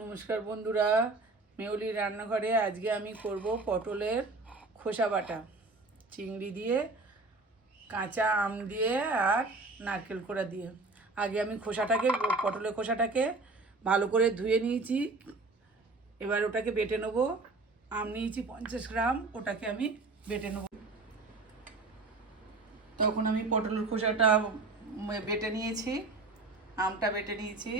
নমস্কার বন্ধুরা, মেউলি রান্নাঘরে আজকে আমি করব পটলের খোসা বাটা চিংড়ি দিয়ে, কাঁচা আম দিয়ে আর নারকেল কোড়া দিয়ে। আগে আমি পটলের খোসাটাকে ভালো করে ধুয়ে নিয়েছি। এবার ওটাকে বেটে নেব। আম নিয়েছি 50 গ্রাম, ওটাকে আমি বেটে নেব। তখন আমি পটলের খোসাটা বেটে নিয়েছি, আমটা বেটে নিয়েছি।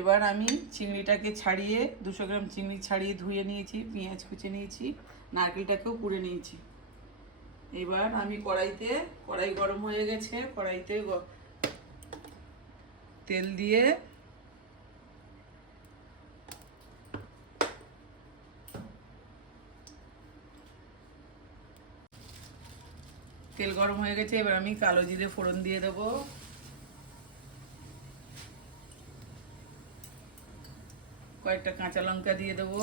এবার আমি চিংড়িটাকে ছাড়িয়ে 200 গ্রাম চিংড়ি ছাড়িয়ে ধুয়ে নিয়েছি, পেঁয়াজ কুচে নিয়েছি, নারকেলটাকেও কুড়ে নিয়েছি। এবার আমি কড়াই গরম হয়ে গেছে, কড়াইতে তেল দিয়ে তেল গরম হয়ে গেছে। এবার আমি কালো জিরে ফোড়ন দিয়ে দেবো। কয়েকটা কাঁচা লঙ্কা দিয়ে দেবো।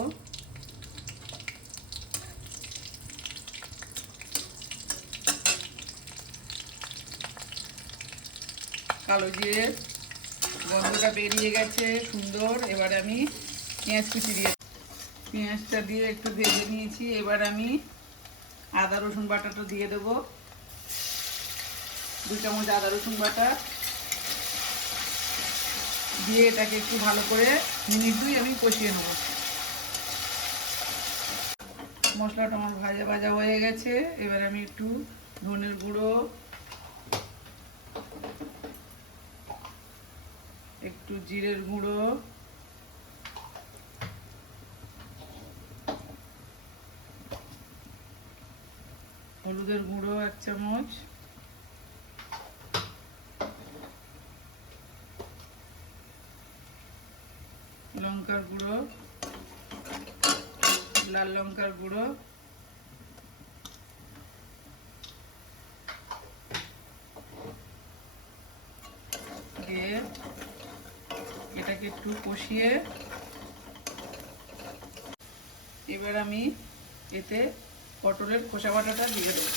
কালো জিরের গন্ধটা বেরিয়ে গেছে সুন্দর। এবার আমি পেঁয়াজ কুচি পেঁয়াজটা দিয়ে একটু ভেজে নিয়েছি। এবার আমি আদা রসুন বাটাটা দিয়ে দেবো। 2 চামচ আদা রসুন বাটা দিয়ে এটাকে একটু ভালো করে মিনিট 2 আমি কষিয়ে নেব। মশলাটা আমার ভাজা ভাজা হয়ে গেছে। এবার আমি একটু ধনের গুঁড়ো, একটু জিরের গুঁড়ো, হলুদের গুঁড়ো 1 চামচ, লঙ্কার গুঁড়ো, লাল লঙ্কার গুঁড়ো, দিয়ে এটাকে একটু কষিয়ে এবার আমি এতে পটলের খোসা বাটাটা দিয়ে দেবো।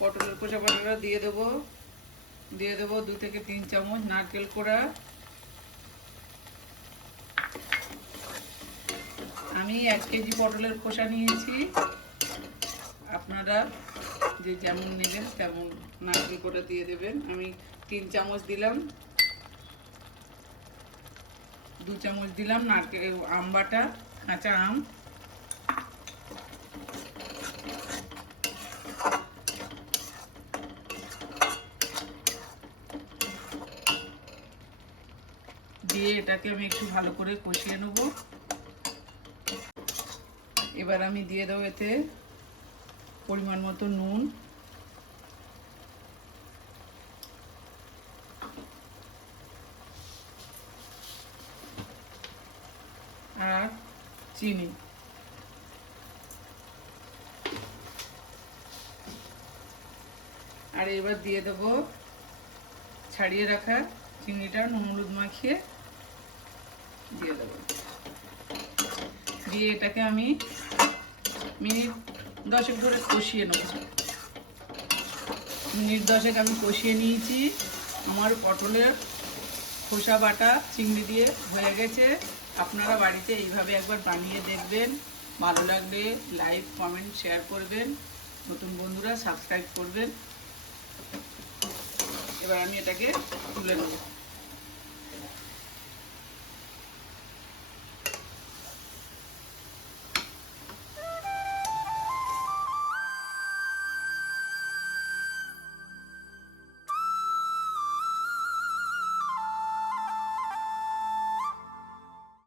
পটলের খোসা বাটাটা দিয়ে দেবো 2 থেকে 3 চামচ নারকেল কোড়া। আমি 1 কেজি পটলের খোসা নিয়েছি, আপনারা যে যেমন নেবেন তেমন নারকেল কোড়া দিয়ে দেবেন। আমি 3 চামচ দিলাম। 2 চামচ দিলাম নারকেল আম বাটা, কাঁচা আম। দিয়ে এটাকে আমি একটু ভালো করে কষিয়ে নেব। এবার আমি দিয়ে দেবো এতে পরিমাণ মতো নুন, আর চিনি। আর এবার দিয়ে দেবো ছাড়িয়ে রাখা চিংড়িটা, নুন হলুদ মাখিয়ে দিয়ে দেবো। দিয়ে এটাকে আমি মিনিট 10 ধরে কষিয়ে নেব। মিনিট 10 আমি কষিয়ে নিয়েছি। আমার পটলের খোসা বাটা চিংড়ি দিয়ে হয়ে গেছে। আপনারা বাড়িতে এইভাবে একবার বানিয়ে দেখবেন। ভালো লাগলে লাইক, কমেন্ট, শেয়ার করবেন। নতুন বন্ধুরা সাবস্ক্রাইব করবেন। এবার আমি এটাকে তুলে নেব।